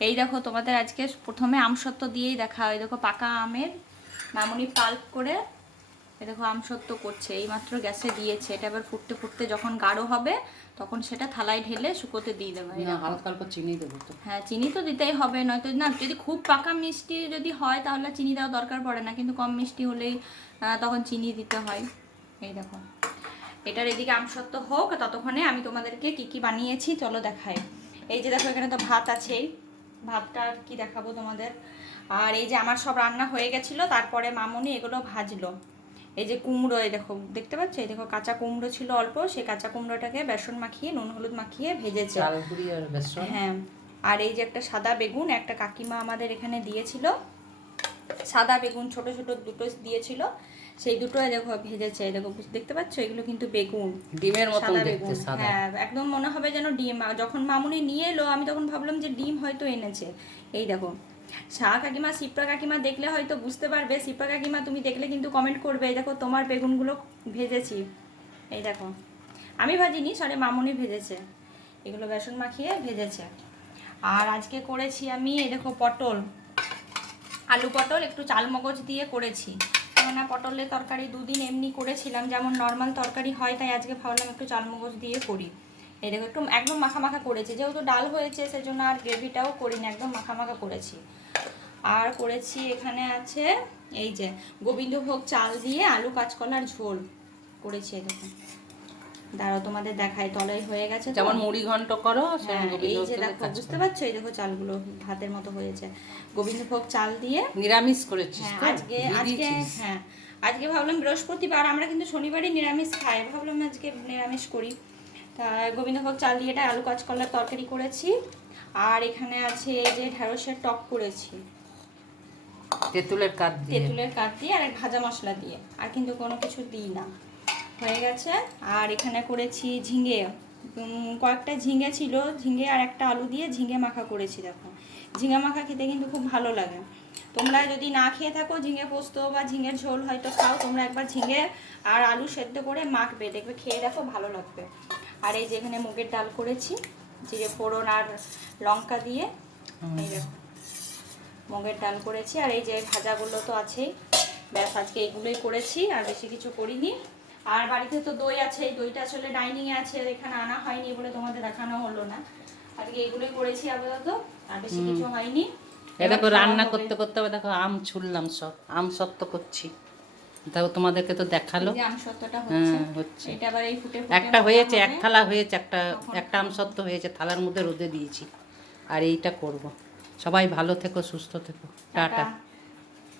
এই দেখো তোমাদের আজকে প্রথমে আমসত্ত্ব দিয়েই দেখা হয়। দেখো পাকা আমের মামুনি পাল্প করে এই দেখো আমসত্ত্ব করছে, এইমাত্র গ্যাসে দিয়েছে। এটা এবার ফুটতে ফুটতে যখন গাঢ় হবে তখন সেটা থালায় ঢেলে শুকোতে দিয়ে দেবে। হালকা অল্প চিনি দেবো তো। হ্যাঁ, চিনি তো দিতেই হবে, নয়তো না যদি খুব পাকা মিষ্টি যদি হয় তাহলে চিনি দেওয়া দরকার পড়ে না, কিন্তু কম মিষ্টি হলেই তখন চিনি দিতে হয়। এই দেখো এটার এদিকে আমসত্ত্ব হোক, ততক্ষণে আমি তোমাদেরকে কি কি বানিয়েছি চলো দেখাই। এই যে দেখো এখানে তো ভাত আছেই, ভাতটা আর কি দেখাবো তোমাদের। আর এই যে আমার সব রান্না হয়ে গেছিলো, তারপরে মামুনি এগুলো ভাজলো। এই যে কুমড়ো, এই দেখো দেখতে পাচ্ছ, এই দেখো কাঁচা কুমড়ো ছিল অল্প, সেই কাঁচা কুমড়োটাকে বেসন মাখিয়ে নুন হলুদ মাখিয়ে ভেজেছে। হ্যাঁ, আর এই যে একটা সাদা বেগুন একটা কাকিমা আমাদের এখানে দিয়েছিল, সাদা বেগুন ছোট ছোট দুটো দিয়েছিল, সেই দুটো দেখো ভেজেছে। দেখো দেখতে পাচ্ছ, এগুলো কিন্তু বেগুন, ডিমের মতো সাদা দেখতে। বেগুন। হ্যাঁ, একদম মনে হবে যেন ডিম। যখন মামুনি নিয়ে এলো আমি তখন ভাবলাম যে ডিম হয়তো এনেছে। এই দেখো শাহ কাকিমা শিপ্রা কাকিমা দেখলে হয়তো বুঝতে পারবে। শিপ্রা কাকিমা তুমি দেখলে কিন্তু কমেন্ট করবে। এই দেখো তোমার বেগুনগুলো ভেজেছি, এই দেখো আমি ভাজিনি, সরি মামুনি ভেজেছে, এগুলো বেসন মাখিয়ে ভেজেছে। আর আজকে করেছি আমি এই দেখো পটল, আলু পটল একটু চালমগজ দিয়ে করেছি। কেননা পটলের তরকারি দুদিন এমনি করেছিলাম যেমন নর্মাল তরকারি হয়, তাই আজকে ভাবলাম একটু চালমগজ দিয়ে করি। এই দেখো একটু একদম মাখা মাখা করেছি, যেহেতু ডাল হয়েছে সেজন্য আর গ্রেভিটাও করি না, একদম মাখা মাখা করেছি। আর করেছি এখানে আছে এই যে গোবিন্দভোগ চাল দিয়ে আলু কাঁচকলার ঝোল করেছি। দেখো দাঁড়াও তোমাদের দেখাই, তলাই হয়ে গেছে যেমন মুড়ি ঘন্ট করো। হ্যাঁ, এই যে দেখো বুঝতে পারছো, এই দেখো চালগুলো ভাতের মতো হয়েছে, গোবিন্দভোগ চাল দিয়ে নিরামিষ করেছিস। আজকে হ্যাঁ আজকে ভাবলাম বৃহস্পতিবার, আমরা কিন্তু শনিবারই নিরামিষ খাই, ভাবলাম আজকে নিরামিষ করি। তা গোবিন্দভোগ চাল দিয়ে এটা আলু কাঁচকলার তরকারি করেছি। আর এখানে আছে এই যে ঢেঁড়সের টক করেছি তেঁতুলের কাঠ দিয়ে আর এক ভাজা মশলা দিয়ে, আর কিন্তু কোনো কিছু দিই না, হয়ে গেছে। আর এখানে করেছি ঝিঙে, কয়েকটা ঝিঙে ছিল, ঝিঙে আর একটা আলু দিয়ে ঝিঙে মাখা করেছি। দেখো ঝিঙে মাখা খেতে কিন্তু খুব ভালো লাগে। তোমরা যদি না খেয়ে থাকো ঝিঙে পোস্ত বা ঝিঙের ঝোল হয়তো খাও, তোমরা একবার ঝিঙে আর আলু সেদ্ধ করে মাখবে, দেখবে খেয়ে দেখো ভালো লাগবে। আর এই যে এখানে মুগের ডাল করেছি জিরে ফোড়ন আর লঙ্কা দিয়ে, এই দেখো মুগের ডাল করেছি। আর এই যে ভাজাগুলো তো আছেই, ব্যাস আজকে এগুলোই করেছি, আর বেশি কিছু করিনি। আর বাড়িতে তো দই আছে, এই দইটা আসলে ডাইনিংয়ে আছে, এখানে আনা হয়নি বলে তোমাদের দেখানো হলো না। আজকে এগুলোই করেছি আপাতত, আর বেশি কিছু হয়নি। দেখো রান্না করতে করতে দেখো আম ছুললাম, সব আম সত্ত্ব করছি। দেখো তোমাদেরকে তো দেখালো। হচ্ছে এটা আবার এই ফুটে একটা হয়েছে, এক থালা হয়েছে, একটা আম সত্ত্ব হয়েছে, থালার মধ্যে রোদে দিয়েছি। আর এইটা করব। সবাই ভালো থেকো, সুস্থ থেকো, টাটা।